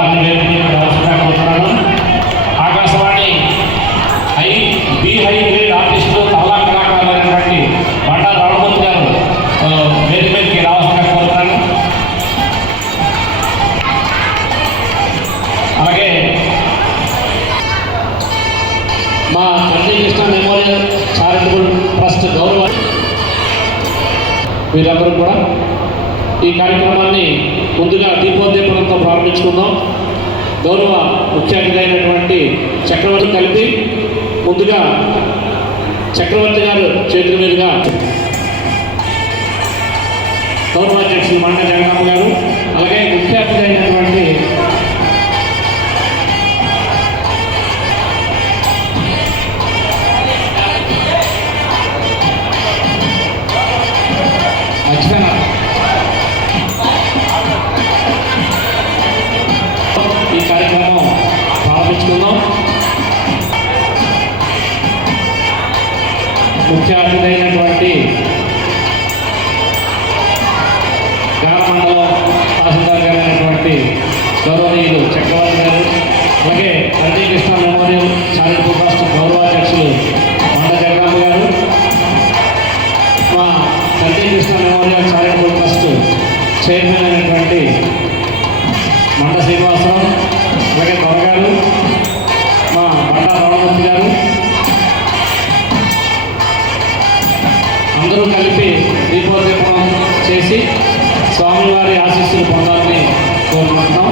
వారిని వేదిక కోరుతున్నాను. Akashvani B high grade artist తబలా కళాకారులు అయినటువంటి బండా రామమూర్తి గారు వేదికకి రావాల్సిన కోరుతున్నాను. అలాగే మా తండ్రి కృష్ణ మెమోరియల్ చారిటబుల్ ట్రస్ట్ గౌరవ వీరందరూ కూడా ఈ కార్యక్రమాన్ని ముందుగా దీపోద్దీపనంతో ప్రారంభించుకుందాం. గౌరవ ముఖ్య అతిథి అయినటువంటి చక్రవర్తి కలిపి ముందుగా చక్రవర్తి గారు చేతుల మీదుగా గౌరవాధ్యక్షులు మండ జగన్నాథ్ గారు, అలాగే ముఖ్య అతిథి అయినటువంటి ఈ కార్యక్రమం ప్రారంభించుకుందాం. ముఖ్య అతిథి అయినటువంటి గానమండలం తహసీల్దార్ గారు అయినటువంటి గౌరవనీయులు చక్రవర్తి గారు, అలాగే తండ్రి కృష్ణ మెమోరియల్ చారిటబుల్ ట్రస్ట్ గౌరవాధ్యక్షులు మండ జగన్నాథ్ గారు, మా తండ్రి Krishna memorial charitable trust chairman అయినటువంటి మండ శ్రీనివాసరావు, అలాగే త్వరగారు, మా బండా రామమూర్తి గారు, అందరూ కలిపి దీపోద్దీపనం చేసి స్వామివారి ఆశీస్సులు పొందాలని కోరుకుంటున్నాం.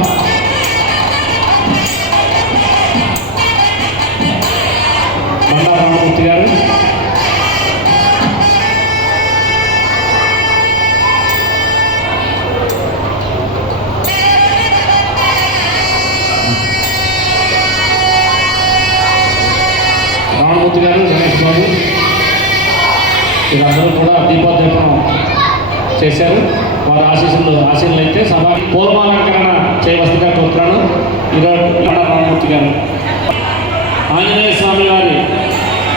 బండా రామమూర్తి గారు రామమూర్తి గారు గణేష్ బాబు వీరందరూ కూడా దీపోద్దీపనం చేశారు. వారి ఆశీస్సులు అయితే సభ పూలమాలంకరణ చేయవలసిందిగా కోరుతున్నాను. ఈరోజు రామమూర్తి గారు ఆంజనేయ స్వామి వారి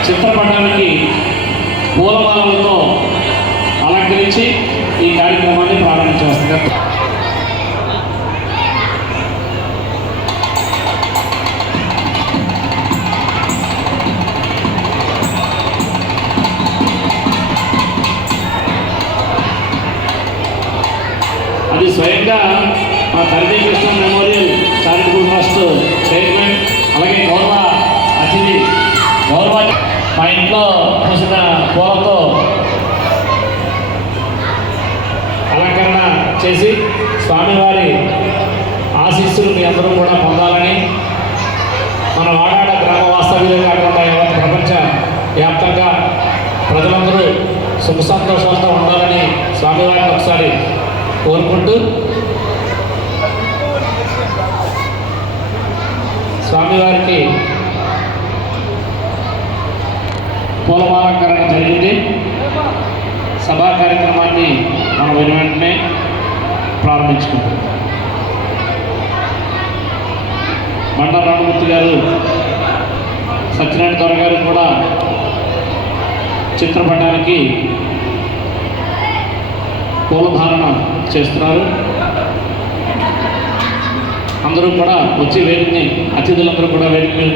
చిత్రపటానికి పూలమాలలతో అలంకరించి ఈ కార్యక్రమాన్ని ప్రారంభించవలసిందిగా. అది స్వయంగా మా తండ్రి Krishna memorial charitable trust chairman, అలాగే గౌరవ అతిథి మా ఇంట్లో పూసిన పూలతో అలంకరణ చేసి స్వామివారి ఆశీస్సులు మీ అందరూ కూడా పొందాలని, మన వాడాడ గ్రామ వాస్తవ్యులు కాకుండా యావత్ ప్రపంచ వ్యాప్తంగా ప్రజలందరూ సుఖ సంతోషాలతో ఉండాలని స్వామివారిని ఒకసారి కోరుకుంటూ స్వామివారికి పూలమాలంకరణ జరిగింది. సభా కార్యక్రమాన్ని మనం వెంటనే ప్రారంభించుకుంటాం. బండా రామమూర్తి గారు, సత్యనారాయణ దొర గారు కూడా చిత్రపటానికి పూలధారణ చేస్తున్నారు. అందరూ కూడా వచ్చి వేదికని అతిథులందరూ కూడా వేదిక మీద